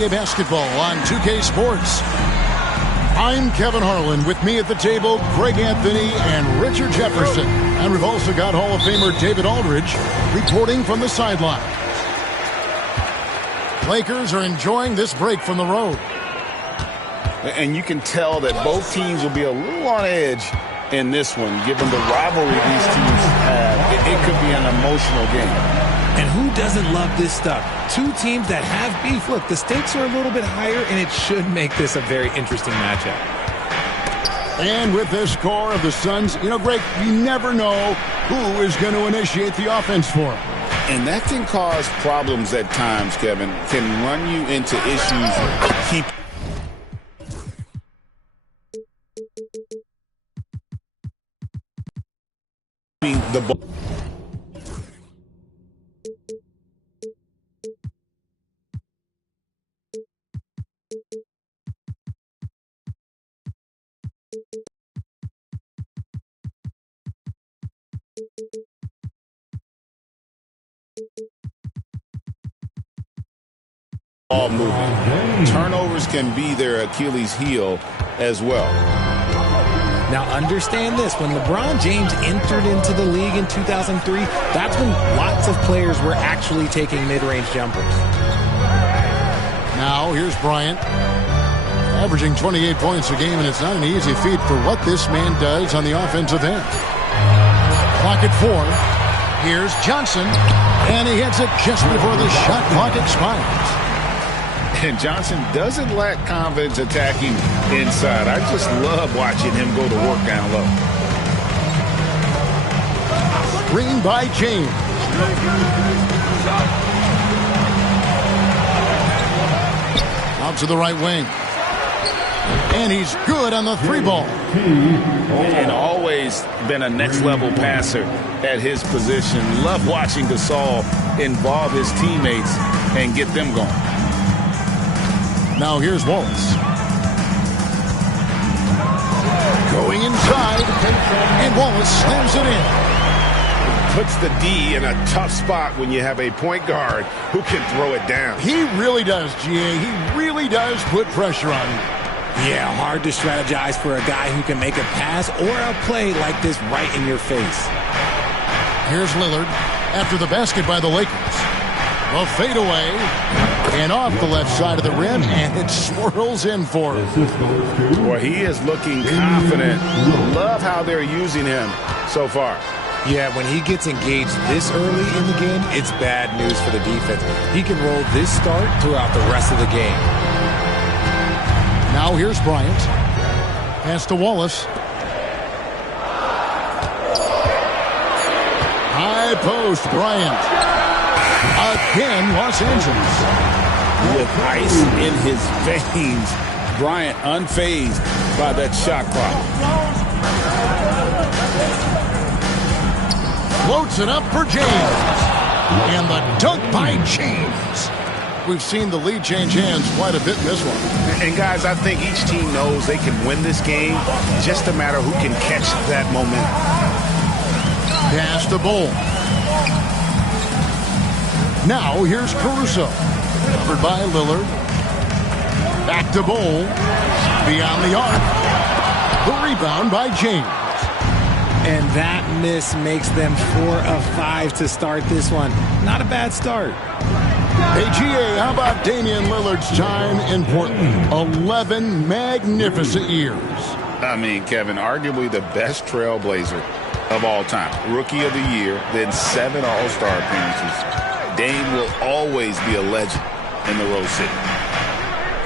NBA basketball on 2K Sports. I'm Kevin Harlan. With me at the table, Greg Anthony and Richard Jefferson. And we've also got Hall of Famer David Aldridge reporting from the sideline. Lakers are enjoying this break from the road. And you can tell that both teams will be a little on edge in this one, given the rivalry these teams have. It could be an emotional game. And who doesn't love this stuff? Two teams that have beef. Look, the stakes are a little bit higher, and it should make this a very interesting matchup. And with the score of the Suns, Greg, you never know who is going to initiate the offense for them. And that can cause problems at times, Kevin. Can run you into issues. Keep the ball. Ball moving. Turnovers can be their Achilles heel as well. Now understand this, when LeBron James entered into the league in 2003, that's when lots of players were actually taking mid-range jumpers. Now here's Bryant, averaging 28 points a game, and it's not an easy feat for what this man does on the offensive end. Clock at 4. Here's Johnson, and he hits it just before the shot clock expires. And Johnson doesn't lack confidence attacking inside. I just love watching him go to work down low. Screen by James. Out to the right wing. And he's good on the three ball. And always been a next-level passer at his position. Love watching Gasol involve his teammates and get them going. Now here's Wallace. Going inside, and Wallace slams it in. Puts the D in a tough spot when you have a point guard who can throw it down. He really does, GA. He really does put pressure on you. Yeah, hard to strategize for a guy who can make a pass or a play like this right in your face. Here's Lillard after the basket by the Lakers. A fadeaway, and off the left side of the rim, and it swirls in for him. Boy, he is looking confident. Love how they're using him so far. Yeah, when he gets engaged this early in the game, it's bad news for the defense. He can roll this start throughout the rest of the game. Now here's Bryant. Pass to Wallace. High post, Bryant. Again, Los Angeles. With ice in his veins, Bryant unfazed by that shot clock. Floats it up for James. And the dunk by James. We've seen the lead change hands quite a bit in this one. And guys, I think each team knows they can win this game. Just a matter who can catch that momentum. Pass to Bull. Now here's Caruso. Covered by Lillard. Back to Bull. Beyond the arc. The rebound by James. And that miss makes them 4 of 5 to start this one. Not a bad start. Hey, GA, how about Damian Lillard's time in Portland? 11 magnificent years. I mean, Kevin, arguably the best trailblazer of all time. Rookie of the year, then 7 All-Star appearances. Dame will always be a legend in the Rose City.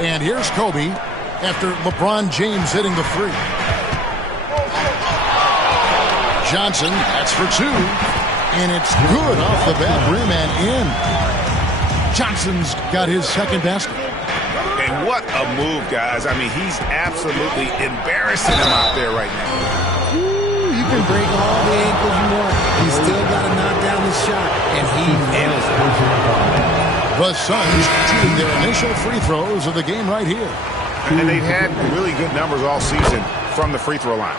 And here's Kobe after LeBron James hitting the free. Johnson, that's for 2. And it's good off the back rim and in. Johnson's got his second basket. And what a move, guys. I mean, he's absolutely embarrassing him out there right now. Ooh, you can break all the ankles you want. He's still got to knock down the shot, and he nails it. The Suns shooting their initial free throws of the game right here. And they've had really good numbers all season from the free throw line.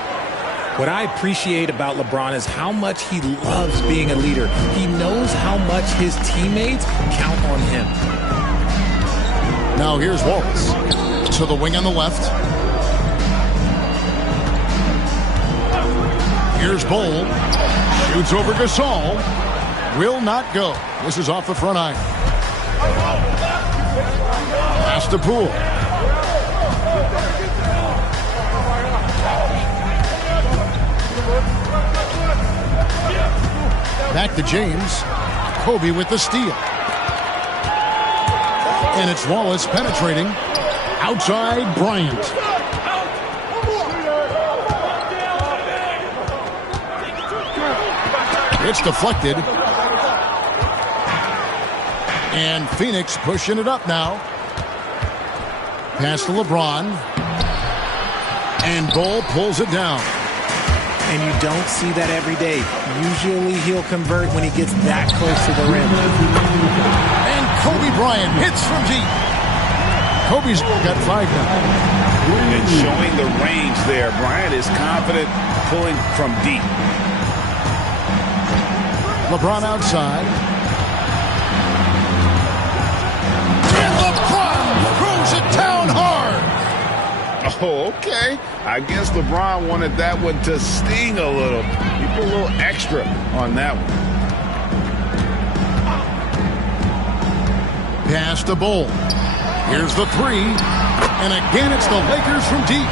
What I appreciate about LeBron is how much he loves being a leader. He knows how much his teammates count on him. Now here's Wallace. To the wing on the left. Here's Bowl. Shoots over Gasol. Will not go. This is off the front iron. Pass to Poole. Back to James. Kobe with the steal. And it's Wallace penetrating. Outside Bryant. It's deflected. And Phoenix pushing it up now. Pass to LeBron. And Bull pulls it down. And you don't see that every day. Usually he'll convert when he gets that close to the rim. And Kobe Bryant hits from deep. Kobe's got 5 now. And showing the range there. Bryant is confident pulling from deep. LeBron outside. And LeBron throws it down hard. Oh, okay. I guess LeBron wanted that one to sting a little. He put a little extra on that one. Pass to Bull. Here's the 3. And again, it's the Lakers from deep.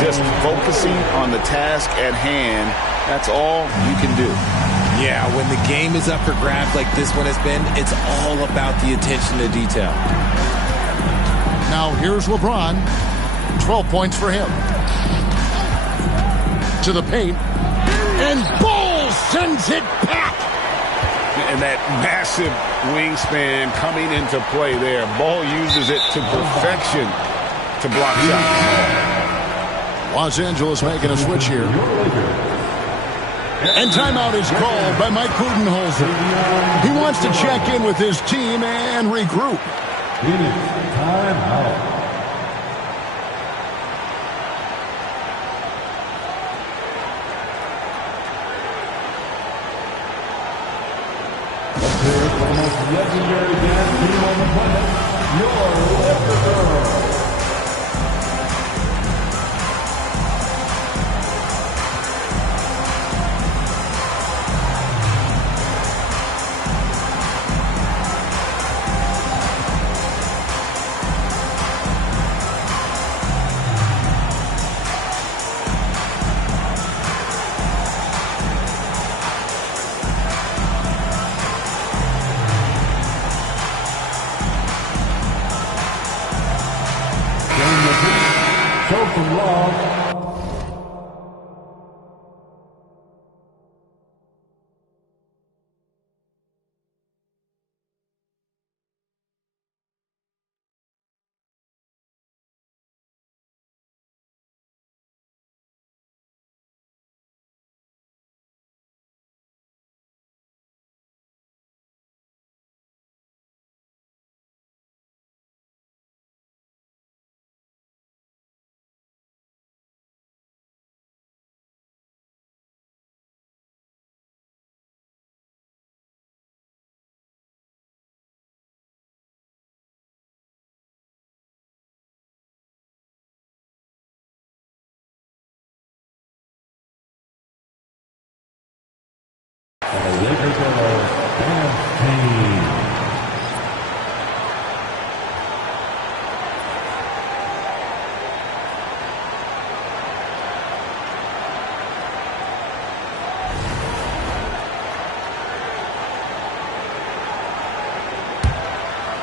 Just focusing on the task at hand. That's all you can do. Yeah, when the game is up for grabs like this one has been, it's all about the attention to detail. Now here's LeBron. 12 points for him. To the paint. And Bull sends it back. And that massive wingspan coming into play there. Ball uses it to perfection to block shots. Los Angeles making a switch here. And timeout is called by Mike Budenholzer. He wants to check in with his team and regroup. Timeout. Legendary dance team on the planet, your Lebron. The Lakers dance team.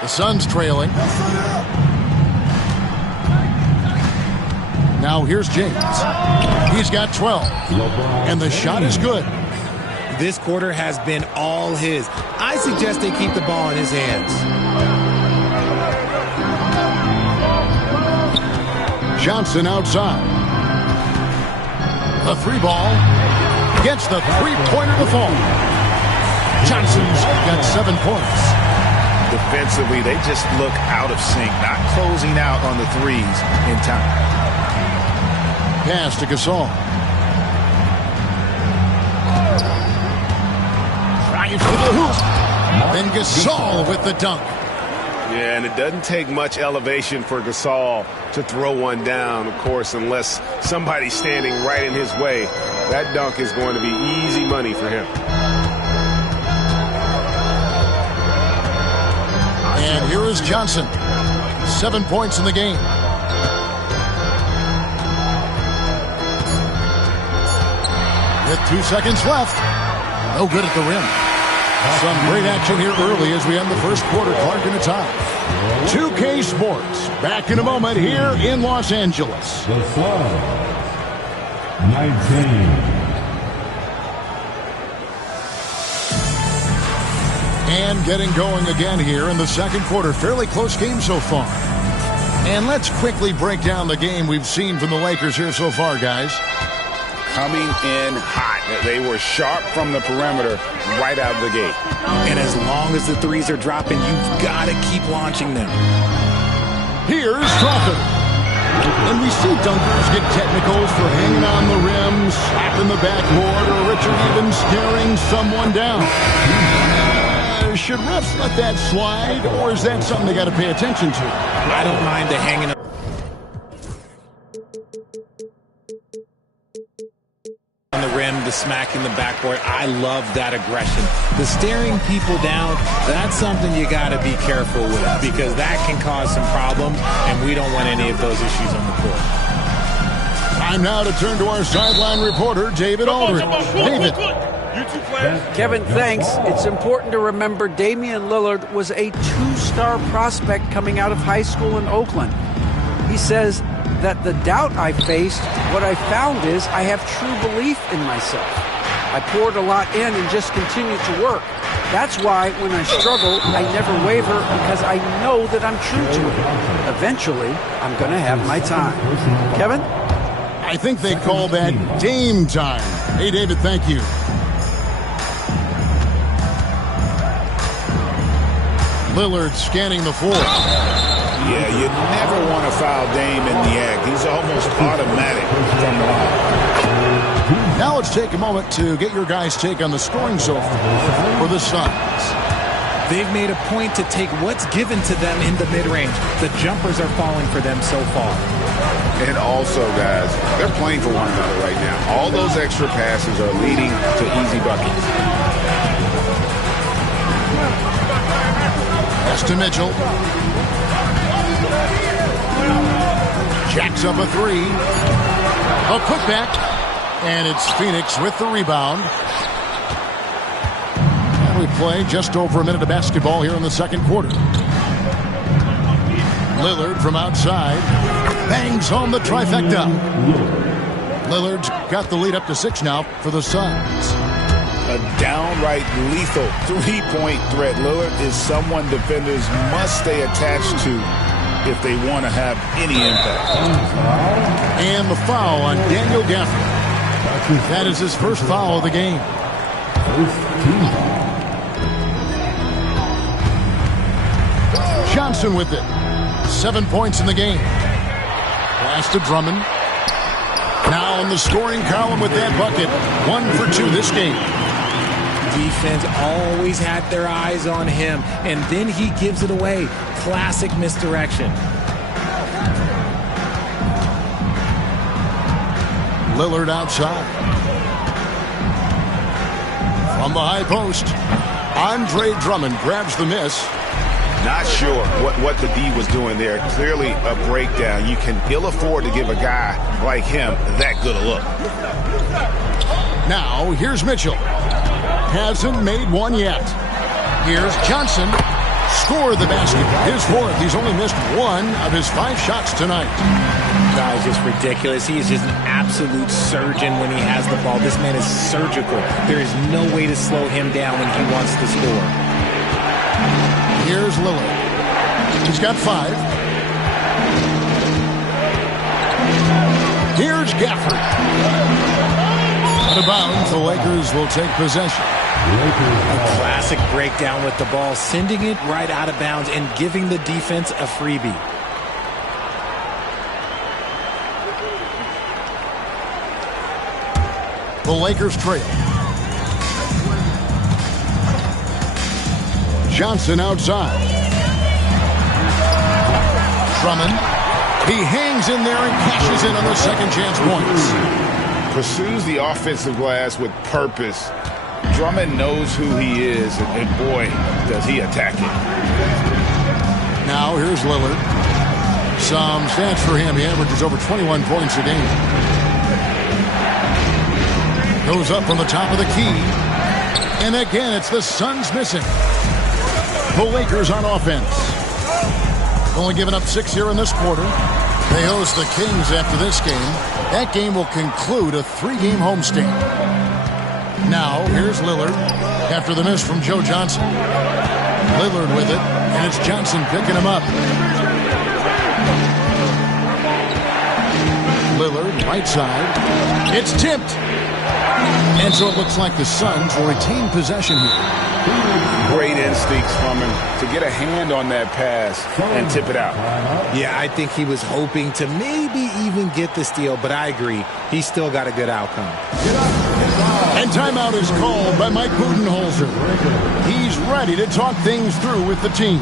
The Suns trailing. Now here's James. He's got 12. And the shot is good. This quarter has been all his. I suggest they keep the ball in his hands. Johnson outside. The 3 ball gets the 3-pointer to fall. Johnson's got 7 points. Defensively, they just look out of sync, not closing out on the threes in time. Pass to Gasol. Drives to the hoop. Then Gasol with the dunk. Yeah, and it doesn't take much elevation for Gasol to throw one down, of course, unless somebody's standing right in his way. That dunk is going to be easy money for him. And here is Johnson. 7 points in the game. With 2 seconds left. No good at the rim. Some great action here early as we end the first quarter. Clark in a tie. 2K Sports. Back in a moment here in Los Angeles. The Suns. 19. And getting going again here in the second quarter. Fairly close game so far. And let's quickly break down the game we've seen from the Lakers here so far, guys. Coming in hot. They were sharp from the perimeter right out of the gate. And as long as the threes are dropping, you've got to keep launching them. Here's Crawford. And we see dunkers get technicals for hanging on the rim, slapping the backboard, or Richard even staring someone down. Should refs let that slide, or is that something they got to pay attention to? I don't mind the hanging up on the rim, the smacking the backboard. I love that aggression. The staring people down, that's something you got to be careful with, because that can cause some problems, and we don't want any of those issues on the court. Time now to turn to our sideline reporter, David Aldridge. David. Kevin, thanks. It's important to remember Damian Lillard was a two-star prospect coming out of high school in Oakland. He says that the doubt I faced, what I found is I have true belief in myself. I poured a lot in and just continued to work. That's why when I struggle, I never waver, because I know that I'm true to it. Eventually, I'm going to have my time. Kevin? I think they call that Dame time. Hey, David, thank you. Lillard scanning the floor. Yeah, you never want to foul Dame in the act. He's almost automatic from the line. Now let's take a moment to get your guys' take on the scoring so far for the Suns. They've made a point to take what's given to them in the mid-range. The jumpers are falling for them so far. And also, guys, they're playing for one another right now. All those extra passes are leading to easy buckets. Pass to Mitchell. Jacks up a three. A putback. And it's Phoenix with the rebound. And we play just over a minute of basketball here in the second quarter. Lillard from outside. Bangs home the trifecta. Lillard's got the lead up to 6 now for the Suns. A downright lethal three-point threat. Lillard is someone defenders must stay attached to if they want to have any impact. And the foul on Daniel Gafford. That is his first foul of the game. Johnson with it. 7 points in the game. Pass to Drummond. Now in the scoring column with that bucket. 1 for 2 this game. Defense always had their eyes on him, and then he gives it away. Classic misdirection. Lillard outside. From the high post, Andre Drummond grabs the miss. Not sure what the D was doing there. Clearly a breakdown. You can ill afford to give a guy like him that good a look. Now, here's Mitchell. Hasn't made one yet. Here's Johnson. Scored the basket. His fourth. He's only missed 1 of his 5 shots tonight. That is just ridiculous. He is just an absolute surgeon when he has the ball. This man is surgical. There is no way to slow him down when he wants to score. Here's Lillard. He's got 5. Here's Gafford. Out of bounds, the Lakers will take possession. A classic breakdown with the ball, sending it right out of bounds and giving the defense a freebie. The Lakers trail. Johnson outside. Drummond. He hangs in there and cashes in on the second chance points. Pursues the offensive glass with purpose. Drummond knows who he is, and boy, does he attack it. Now here's Lillard. Some stats for him. He averages over 21 points a game. Goes up from the top of the key. And again, it's the Suns missing. The Lakers on offense. Only giving up 6 here in this quarter. They host the Kings after this game. That game will conclude a 3-game homestand. Now, here's Lillard after the miss from Joe Johnson. Lillard with it, and it's Johnson picking him up. Lillard, right side. It's tipped. And so it looks like the Suns will retain possession here. Great instincts from him to get a hand on that pass and tip it out. Yeah, I think he was hoping to maybe even get the steal, but I agree. He still got a good outcome. And timeout is called by Mike Budenholzer. He's ready to talk things through with the team.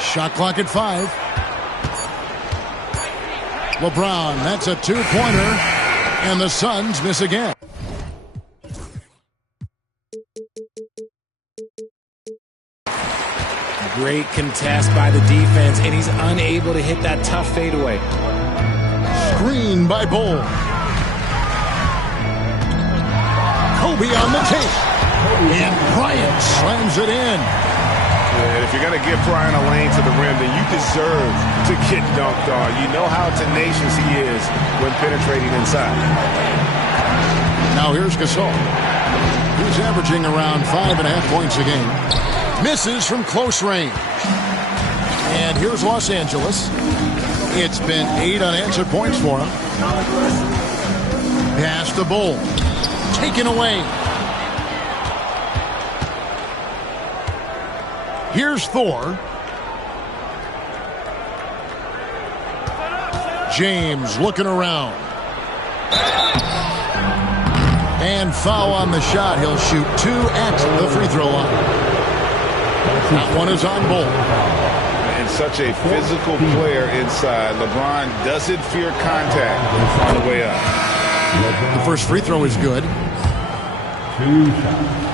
Shot clock at 5. LeBron, that's a 2-pointer, and the Suns miss again. Great contest by the defense, and he's unable to hit that tough fadeaway. Screen by Bull. Kobe on the tape. And Bryant slams it in. And if you're going to give Bryant a lane to the rim, then you deserve to get dunked on. You know how tenacious he is when penetrating inside. Now here's Gasol. He's averaging around 5.5 points a game. Misses from close range. And here's Los Angeles. It's been 8 unanswered points for him. Pass to Bull. Taken away. Here's Thor. James looking around. And foul on the shot. He'll shoot 2 at the free throw line. That one is on Bull. And such a physical player inside. LeBron doesn't fear contact on the way up. The first free throw is good. 2 shots.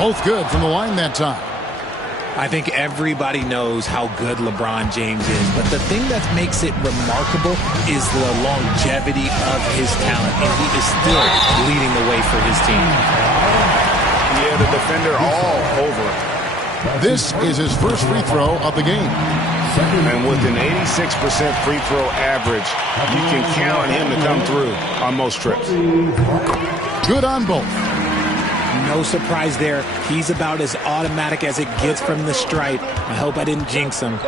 Both good from the line that time. I think everybody knows how good LeBron James is, but the thing that makes it remarkable is the longevity of his talent, and he is still leading the way for his team. Yeah, the defender all over. This is his first free throw of the game. And with an 86% free throw average, you can count on him to come through on most trips. Good on both. No surprise there. He's about as automatic as it gets from the stripe. I hope I didn't jinx him.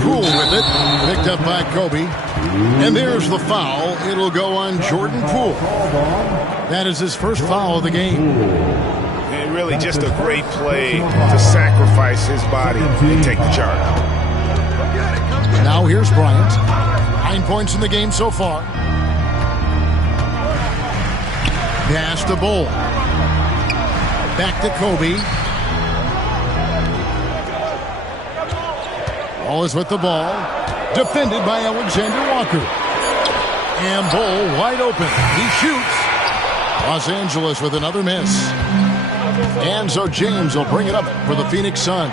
Cool with it. Picked up by Kobe. And there's the foul. It'll go on Jordan Poole. That is his first foul of the game. And really just a great play to sacrifice his body and take the charge. Now here's Bryant. 9 points in the game so far. Pass to Bull. Back to Kobe. Ball is with the ball. Defended by Alexander Walker. And Bull wide open. He shoots. Los Angeles with another miss. And so James will bring it up for the Phoenix Suns.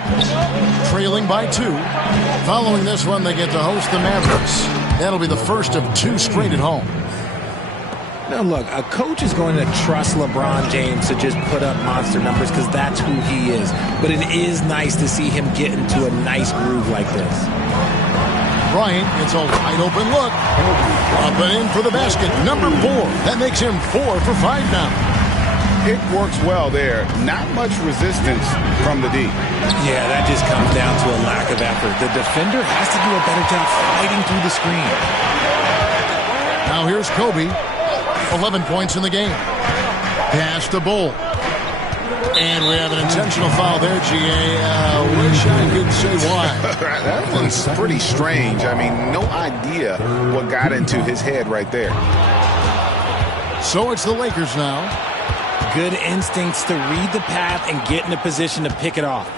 Trailing by 2. Following this one, they get to host the Mavericks. That'll be the first of 2 straight at home. Now, look, a coach is going to trust LeBron James to just put up monster numbers because that's who he is. But it is nice to see him get into a nice groove like this. Bryant gets a wide open look. Up and in for the basket. Number 4. That makes him 4 for 5 now. It works well there. Not much resistance from the D. Yeah, that just comes down to a lack of effort. The defender has to do a better job fighting through the screen. Now here's Kobe. 11 points in the game. Pass to Bull. And we have an intentional foul there, G.A. Wish I could say why. That one's pretty strange. I mean, no idea what got into his head right there. So it's the Lakers now. Good instincts to read the path and get in a position to pick it off.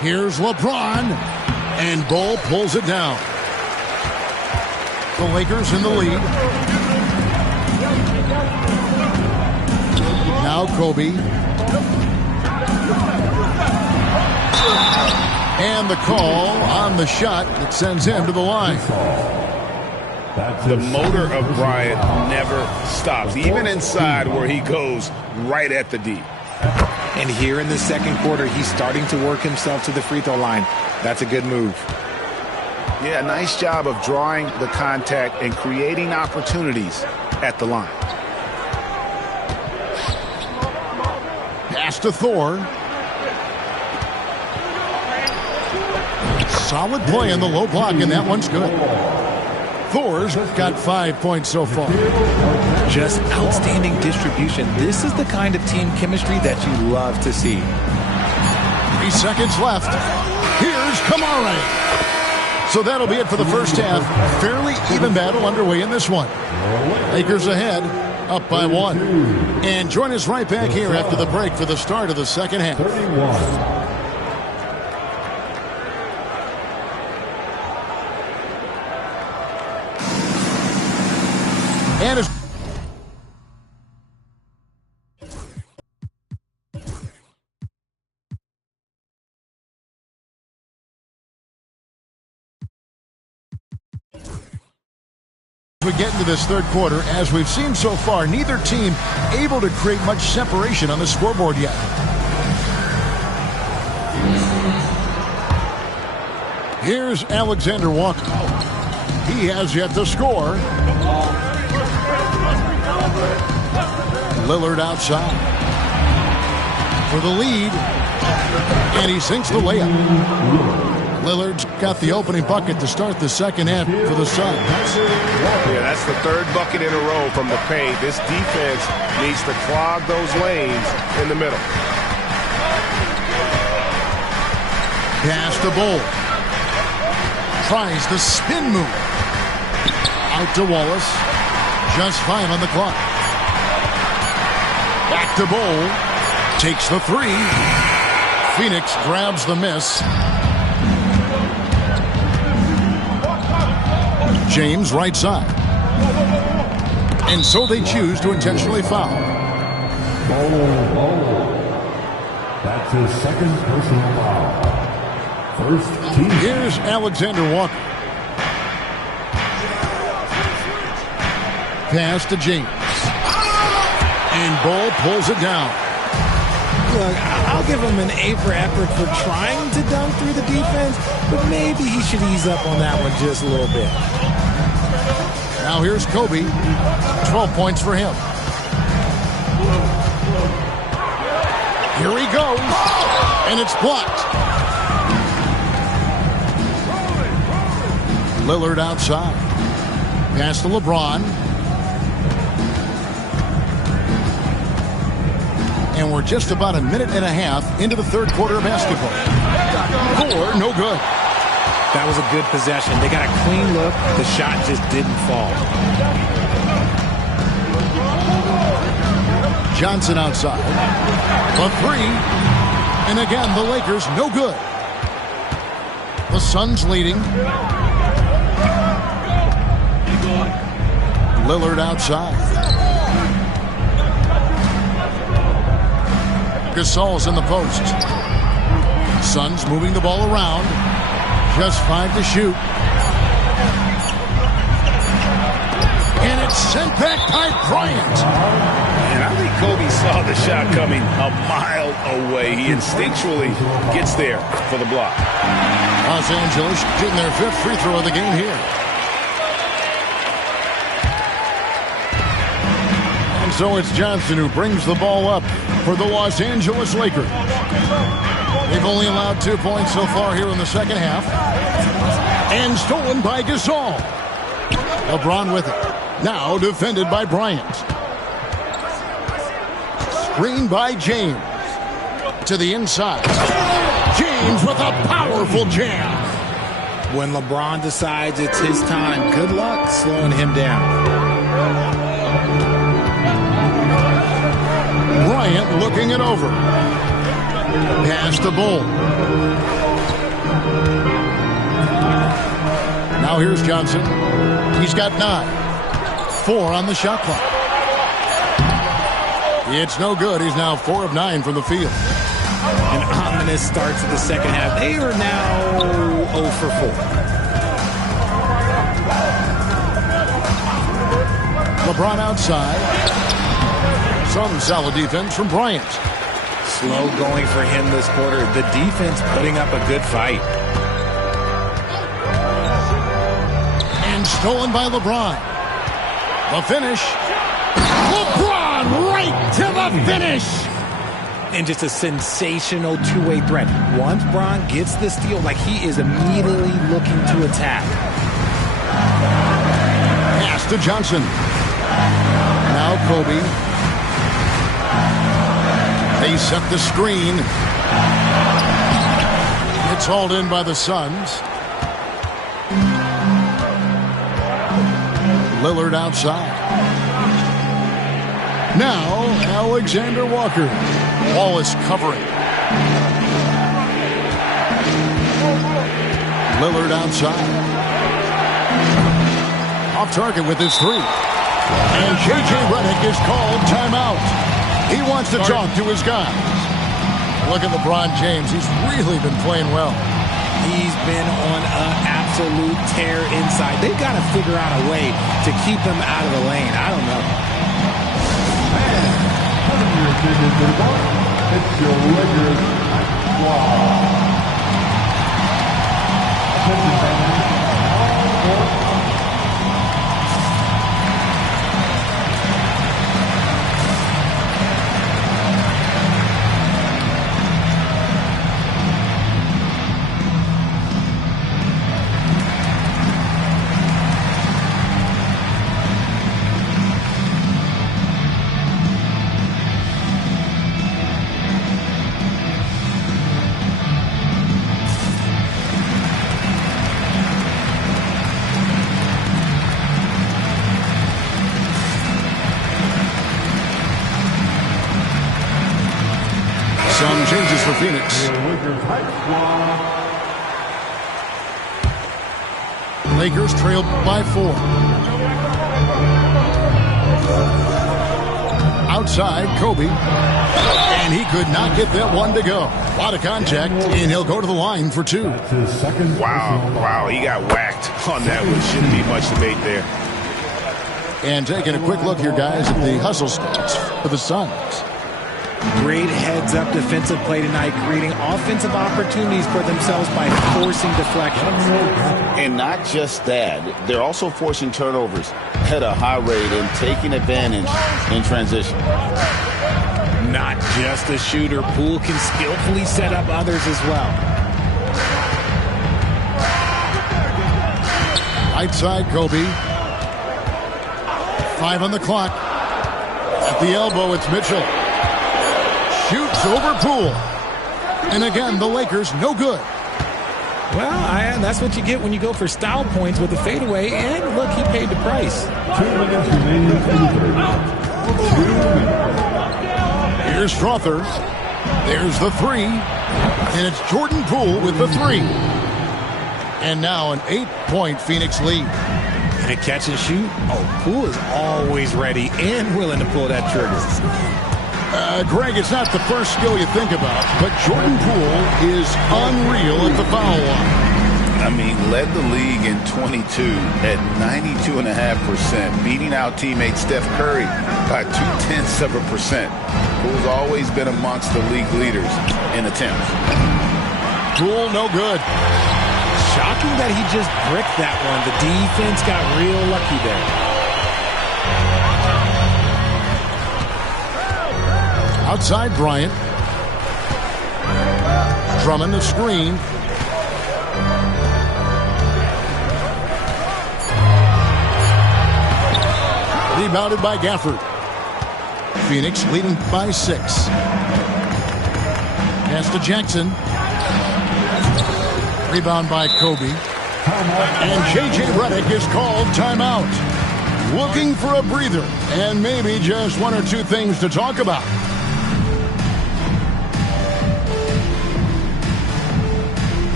Here's LeBron. And Bull pulls it down. The Lakers in the lead. Now Kobe. And the call on the shot that sends him to the line. The motor of Bryant never stops, even inside where he goes right at the D. And here in the second quarter, he's starting to work himself to the free throw line. That's a good move. Yeah, nice job of drawing the contact and creating opportunities at the line. Pass to Thor. Solid play on the low block, and that one's good. Thor's got 5 points so far. Just outstanding distribution. This is the kind of team chemistry that you love to see. 3 seconds left. Here's Kamara. So that'll be it for the first half. Fairly even battle underway in this one. Lakers ahead, up by 1. And join us right back here after the break for the start of the second half. 31. And as we get into this third quarter, as we've seen so far, neither team able to create much separation on the scoreboard yet. Here's Alexander Walker. He has yet to score. Lillard outside for the lead, and he sinks the layup. Lillard's got the opening bucket to start the second half for the Suns. Yeah, that's the 3rd bucket in a row from the paint. This defense needs to clog those lanes in the middle. Pass to Bull. Tries the spin move. Out to Wallace. Just 5 on the clock. Back to Bull. Takes the 3. Phoenix grabs the miss. James right side. And so they choose to intentionally foul. That's his second personal foul. First team. Here's Alexander Walker. Pass to James. And Bull pulls it down. Look, I'll give him an A for effort for trying to dunk through the defense, but maybe he should ease up on that one just a little bit. Now here's Kobe. 12 points for him. Here he goes. And it's blocked. Lillard outside. Pass to LeBron. And we're just about a minute and a half into the third quarter of basketball. Thor, no good. That was a good possession. They got a clean look. The shot just didn't fall. Johnson outside. The 3. And again, the Lakers no good. The Suns leading. Lillard outside. Gasol's in the post. Suns moving the ball around. Just 5 to shoot. And it's sent back by Bryant. And I think Kobe saw the shot coming a mile away. He instinctually gets there for the block. Los Angeles getting their 5th free throw of the game here. And so it's Johnson who brings the ball up for the Los Angeles Lakers. They've only allowed 2 points so far here in the second half. And stolen by Gasol. LeBron with it. Now defended by Bryant. Screen by James. To the inside. James with a powerful jam. When LeBron decides it's his time, good luck slowing him down. Bryant looking it over. Pass to Bull. Now here's Johnson. He's got 9. 4 on the shot clock. It's no good. He's now 4 of 9 from the field. An ominous start to the second half. They are now 0 for 4. LeBron outside. Some solid defense from Bryant. Slow going for him this quarter. The defense putting up a good fight. And stolen by LeBron. The finish. LeBron right to the finish. And just a sensational two-way threat. Once Bron gets the steal, like he is immediately looking to attack. Pass to Johnson. Now Kobe. They set the screen. It's hauled in by the Suns. Lillard outside. Now Alexander Walker. Wallace covering. Lillard outside. Off target with his 3. And J.J. Redick is called timeout. He wants to talk to his guys. Look at LeBron James. He's really been playing well. He's been on an absolute tear inside. They've got to figure out a way to keep him out of the lane. I don't know. It's your Lakers squad. Some changes for Phoenix. Lakers trailed by 4. Outside, Kobe. And he could not get that one to go. A lot of contact, and he'll go to the line for 2. Wow, he got whacked on that one. Shouldn't be much debate there. And taking a quick look here, guys, at the hustle stats for the Suns. Great heads-up defensive play tonight, creating offensive opportunities for themselves by forcing deflections. And not just that, they're also forcing turnovers at a high rate and taking advantage in transition. Not just a shooter, Poole can skillfully set up others as well. Right side, Kobe. 5 on the clock. At the elbow, it's Mitchell. Shoots over Poole. And again, the Lakers no good. Well, that's what you get when you go for style points with a fadeaway. And look, he paid the price. 2 minutes remaining in the third. Here's Strother. There's the 3. And it's Jordan Poole with the 3. And now an 8-point Phoenix lead. And a catch and shoot. Oh, Poole is always ready and willing to pull that trigger. Greg, it's not the first skill you think about, but Jordan Poole is unreal at the foul line. I mean, led the league in 22 at 92.5%, beating out teammate Steph Curry by 0.2%. Poole's always been amongst the league leaders in attempts. Poole, no good. Shocking that he just bricked that one. The defense got real lucky there. Outside Bryant. Drummond the screen. Rebounded by Gafford. Phoenix leading by 6. Pass to Jackson. Rebound by Kobe. And J.J. Redick is called timeout. Looking for a breather and maybe just one or two things to talk about.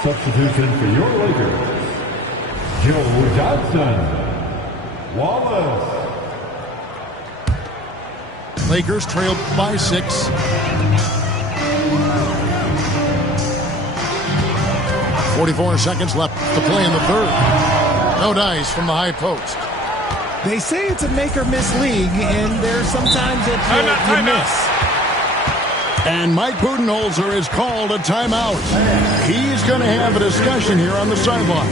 Substitution for your Lakers, Joe Johnson. Wallace. Lakers trail by 6. 44 seconds left to play in the third. No dice from the high post. They say it's a make or miss league, and there's sometimes that you miss. And Mike Budenholzer is called a timeout. He's going to have a discussion here on the sideline.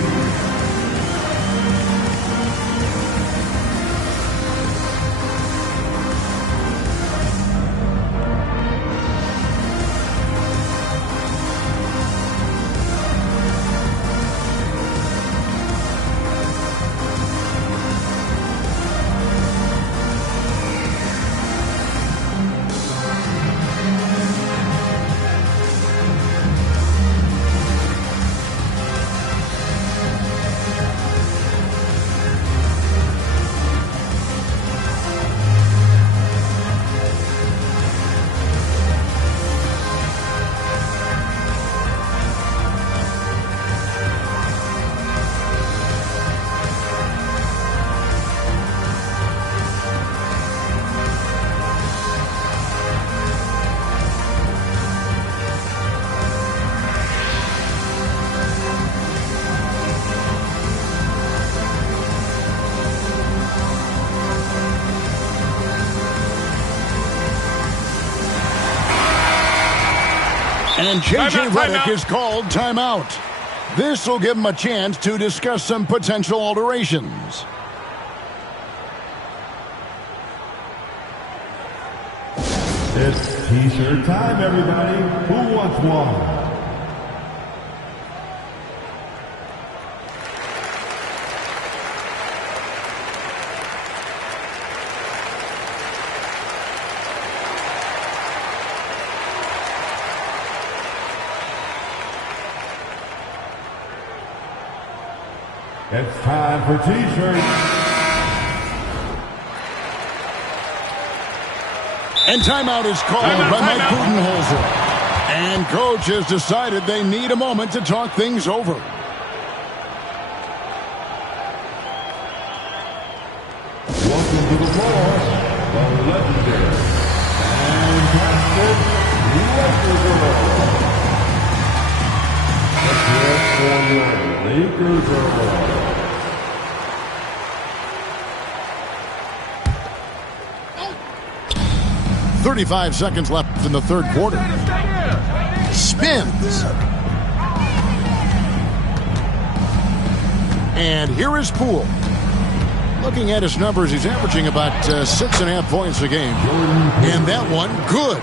And J.J. Redick is called timeout. This will give him a chance to discuss some potential alterations. It's T-shirt time, everybody. Who wants one? It's time for T-shirts. And timeout is called by Mike Budenholzer. And coach has decided they need a moment to talk things over. Welcome to the floor, the legendary fantastic Lakers girl. Lakers girl. 35 seconds left in the third quarter. Spins. And here is Poole. Looking at his numbers, he's averaging about 6.5 points a game. And that one, good.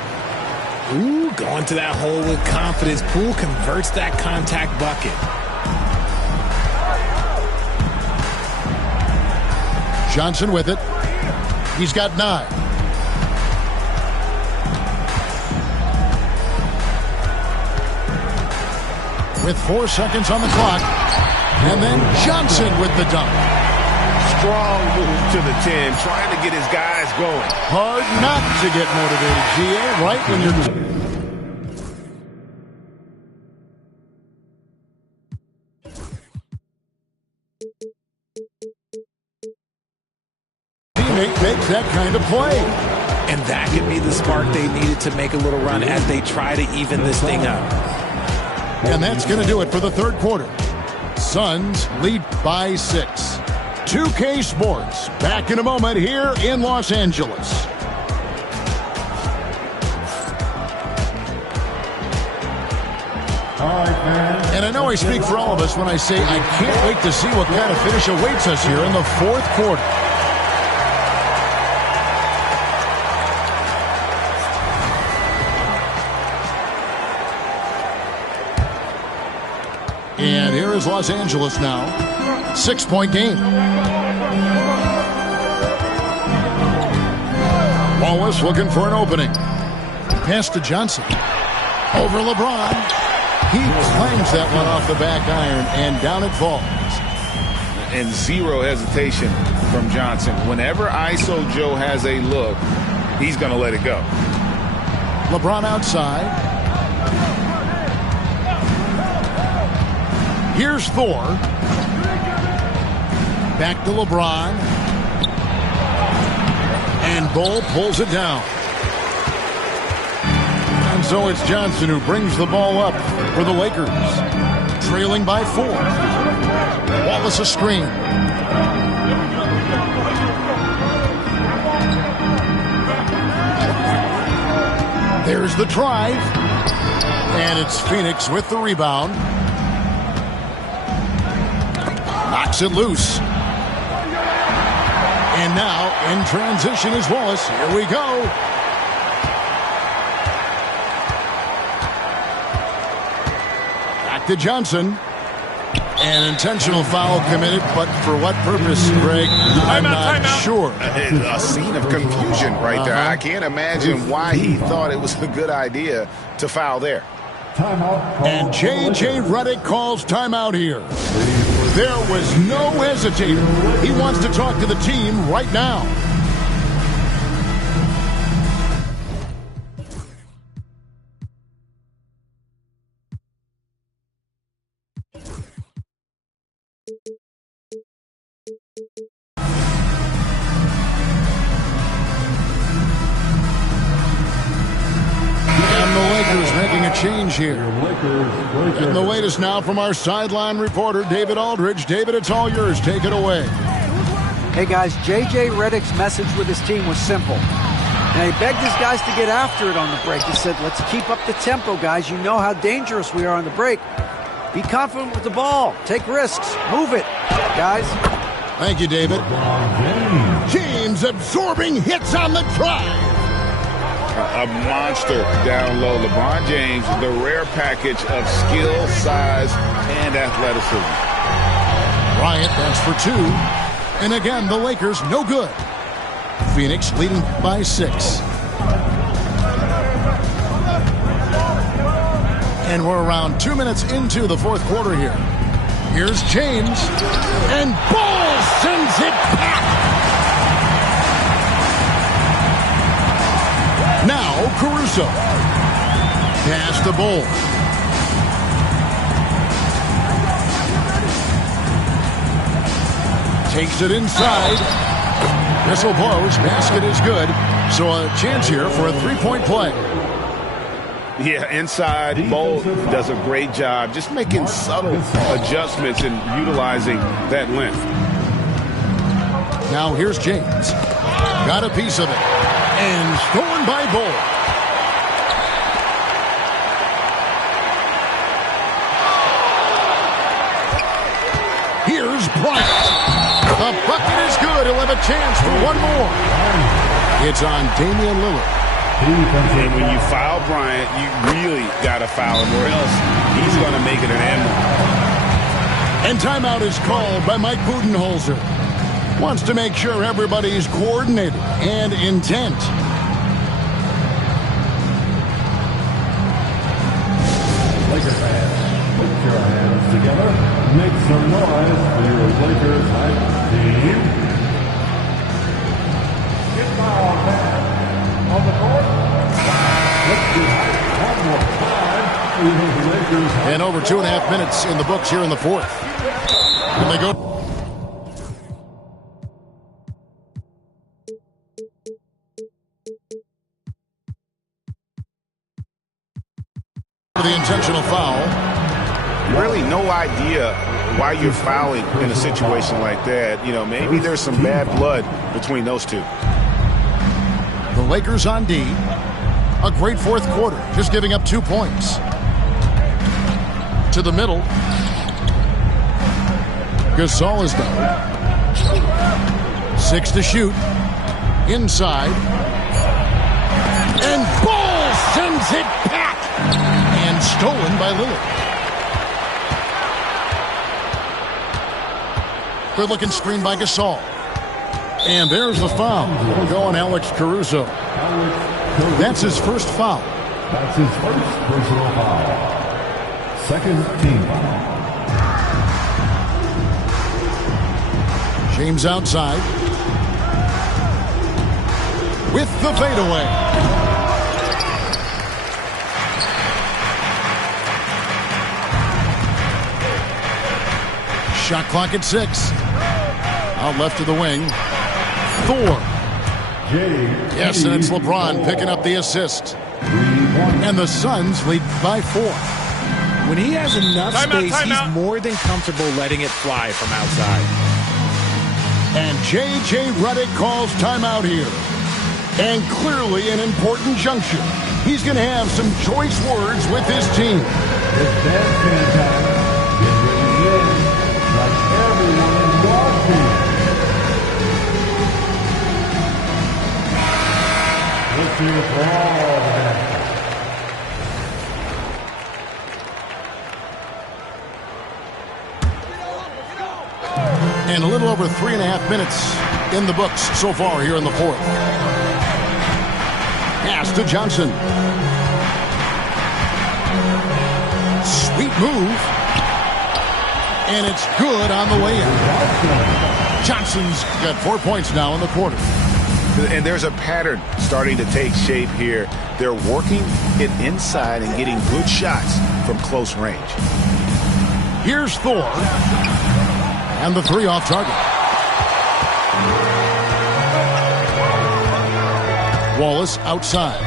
Ooh, going to that hole with confidence. Poole converts that contact bucket. Johnson with it. He's got 9. With 4 seconds on the clock. And then Johnson with the dunk. Strong move to the 10, trying to get his guys going. Hard not to get motivated, GA, right when you're... Teammate makes that kind of play. And that could be the spark they needed to make a little run as they try to even this thing up. And that's going to do it for the third quarter. Suns lead by 6. 2K Sports, back in a moment here in Los Angeles. And I know I speak for all of us when I say I can't wait to see what kind of finish awaits us here in the fourth quarter. And here is Los Angeles now. 6-point game. Wallace looking for an opening. Pass to Johnson. Over LeBron. He clangs that one off the back iron, and down it falls. And zero hesitation from Johnson. Whenever ISO Joe has a look, he's going to let it go. LeBron outside. Here's Thor. Back to LeBron. And Bull pulls it down. And so it's Johnson who brings the ball up for the Lakers. Trailing by 4. Wallace a screen. There's the drive. And it's Phoenix with the rebound. Knocks it loose. And now in transition is Wallace. Here we go. Back to Johnson. An intentional foul committed, but for what purpose, Greg? I'm not sure. A scene of confusion right there. I can't imagine why he thought it was a good idea to foul there. And J.J. Redick calls timeout here. There was no hesitating. He wants to talk to the team right now. And the Lakers making a change here. And the latest now from our sideline reporter, David Aldridge. David, it's all yours. Take it away. Hey, guys, J.J. Redick's message with his team was simple. Now, he begged his guys to get after it on the break. He said, let's keep up the tempo, guys. You know how dangerous we are on the break. Be confident with the ball. Take risks. Move it, guys. Thank you, David. James absorbing hits on the drive. A monster down low. LeBron James, the rare package of skill, size, and athleticism. Bryant, that's for 2. And again, the Lakers no good. Phoenix leading by 6. And we're around 2 minutes into the fourth quarter here. Here's James. And Bull sends it back. Now Caruso. Pass to Bull. Takes it inside. Whistle blows. Basket is good. So a chance here for a three-point play. Yeah, inside, Bull does a great job just making subtle adjustments and utilizing that length. Now here's James. Got a piece of it. And stolen by Bull. Here's Bryant. chance for one more. It's on Damian Lillard. And when you foul Bryant, you really got to foul him, or else he's going to make it an and one. And timeout is called by Mike Budenholzer. Wants to make sure everybody's coordinated and intent. Lakers fans, put your hands together. Make some noise for your Lakers hype team. Get foul man on the court. Let's do one more time for your Lakers. And over 2.5 minutes in the books here in the fourth. And they go. The intentional foul. Really no idea why you're fouling in a situation like that. You know, maybe there's some bad blood between those two. The Lakers on D. A great fourth quarter, just giving up 2 points. To the middle. Gasol is down. 6 to shoot. Inside. And Ball sends it back. And stolen by Lillard. Good looking screen by Gasol. And there's the foul. Going Alex Caruso. That's his first foul. That's his first personal foul. Second team foul. James outside. With the fadeaway. Shot clock at 6. Out left to the wing. Thor. Yes, and it's LeBron picking up the assist. And the Suns lead by 4. When he has enough space, timeout. he's more than comfortable letting it fly from outside. And J.J. Redick calls timeout here. And clearly an important juncture. He's going to have some choice words with his team. It's dance fan time. Get ready in. Like everyone in DAWGS team. Let's see it for all the dancers. And a little over 3.5 minutes in the books so far here in the fourth. Pass to Johnson. Sweet move. And it's good on the way in. Johnson's got 4 points now in the quarter. And there's a pattern starting to take shape here. They're working it inside and getting good shots from close range. Here's Thor. And the 3 off target. Wallace outside.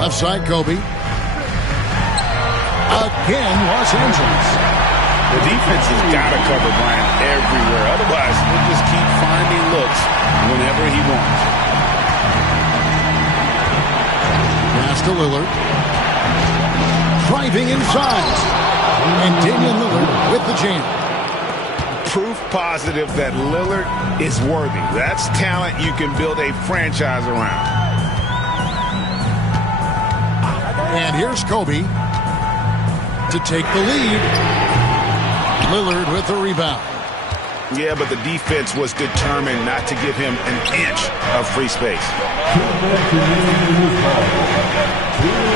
Left side, Kobe. Again, Los Angeles. The defense has got to cover Bryant everywhere. Otherwise, he'll just keep finding looks whenever he wants. Pass to Lillard. Driving inside. And Damian Lillard with the jam. Proof positive that Lillard is worthy. That's talent you can build a franchise around. And here's Kobe to take the lead. Lillard with the rebound. Yeah, but the defense was determined not to give him an inch of free space.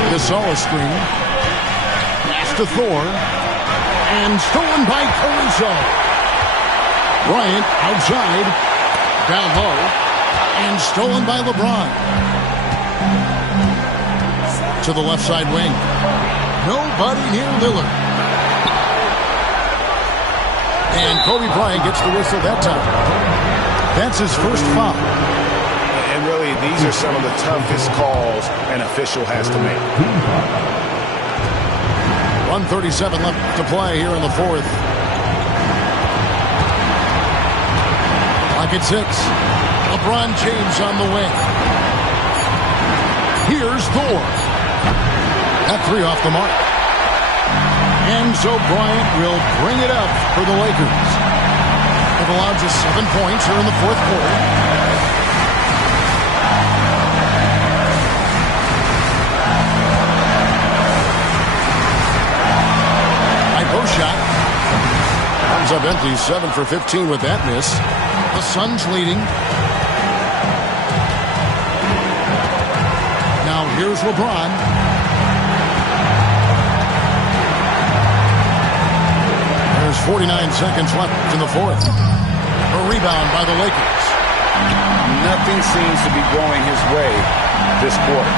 Gasol screen. Pass to Thor. And stolen by Caruso. Bryant outside. Down low. And stolen by LeBron. To the left side wing. Nobody near Lillard. And Kobe Bryant gets the whistle that time. That's his first foul. And really, these are some of the toughest calls an official has to make. 1:37 left to play here in the fourth. Clock at 6. LeBron James on the wing. Here's Thor. That 3 off the mark. And so Bryant will bring it up for the Lakers. They've allowed just 7 points here in the fourth quarter. Shot. Comes up empty, 7 for 15 with that miss. The Suns leading. Now here's LeBron. There's 49 seconds left in the fourth. A rebound by the Lakers. Nothing seems to be going his way this quarter.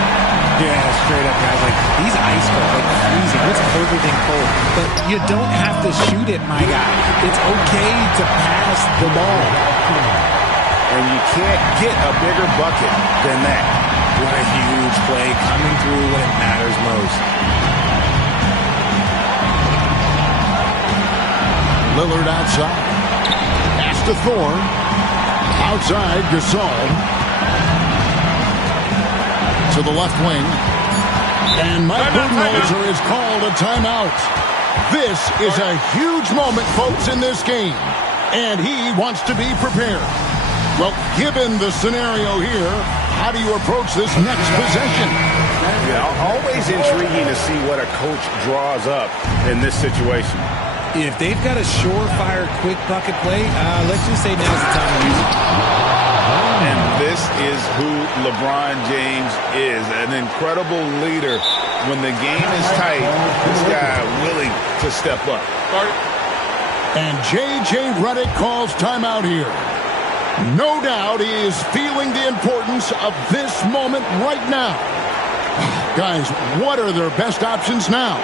Yeah, straight up, guys. Like, he's ice cold, like freezing. It's colder than cold. But you don't have to shoot it, my guy. It's okay to pass the ball. And you can't get a bigger bucket than that. What a huge play coming through when it matters most. Lillard outside. Pass to Thor. Outside, Gasol. To the left wing. And Mike Budenholzer is called a timeout. This is a huge moment, folks, in this game. And he wants to be prepared. Well, given the scenario here, how do you approach this next possession? Yeah, always intriguing to see what a coach draws up in this situation. If they've got a surefire quick bucket play, let's just say now's the time to use it. And this is who LeBron James is, an incredible leader. When the game is tight, this guy willing to step up. And J.J. Redick calls timeout here. No doubt he is feeling the importance of this moment right now. Guys, what are their best options now?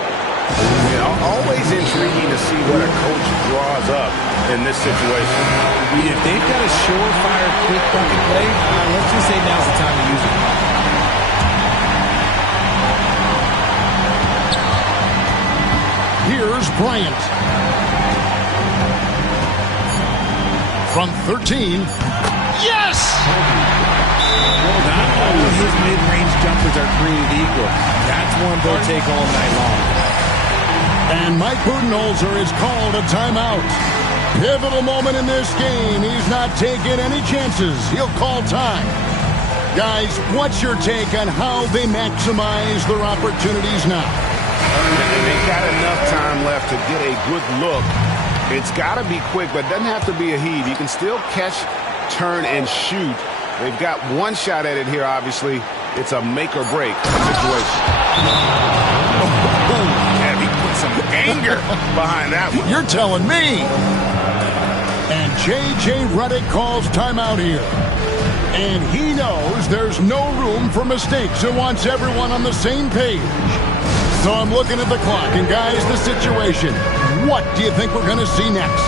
Always intriguing to see what a coach draws up in this situation. If they've got a surefire quick bucket play, let's just say now's the time to use it. Here's Bryant. From 13. Yes! Not all of his mid-range jumpers are created equal. That's one they'll take all night long. And Mike Budenholzer is called a timeout. Pivotal moment in this game. He's not taking any chances. He'll call time. Guys, what's your take on how they maximize their opportunities now? They've got enough time left to get a good look. It's got to be quick, but it doesn't have to be a heave. You can still catch, turn, and shoot. They've got one shot at it here, obviously. It's a make or break situation. Yeah, he put some anger behind that one. You're telling me. And J.J. Redick calls timeout here. And he knows there's no room for mistakes and wants everyone on the same page. So I'm looking at the clock, and guys, the situation. What do you think we're going to see next?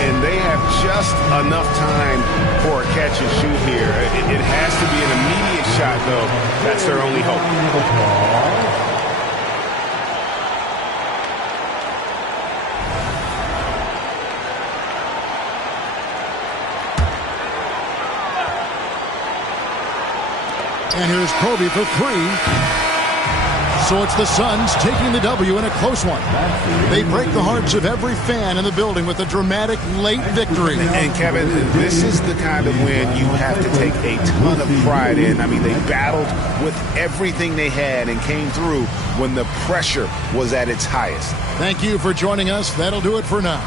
And they have just enough time for a catch and shoot here. It has to be an immediate shot, though. That's their only hope. And here's Kobe for three. So it's the Suns taking the W in a close one. They break the hearts of every fan in the building with a dramatic late victory. And Kevin, this is the kind of win you have to take a ton of pride in. I mean, they battled with everything they had and came through when the pressure was at its highest. Thank you for joining us. That'll do it for now.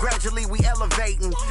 Gradually we elevating.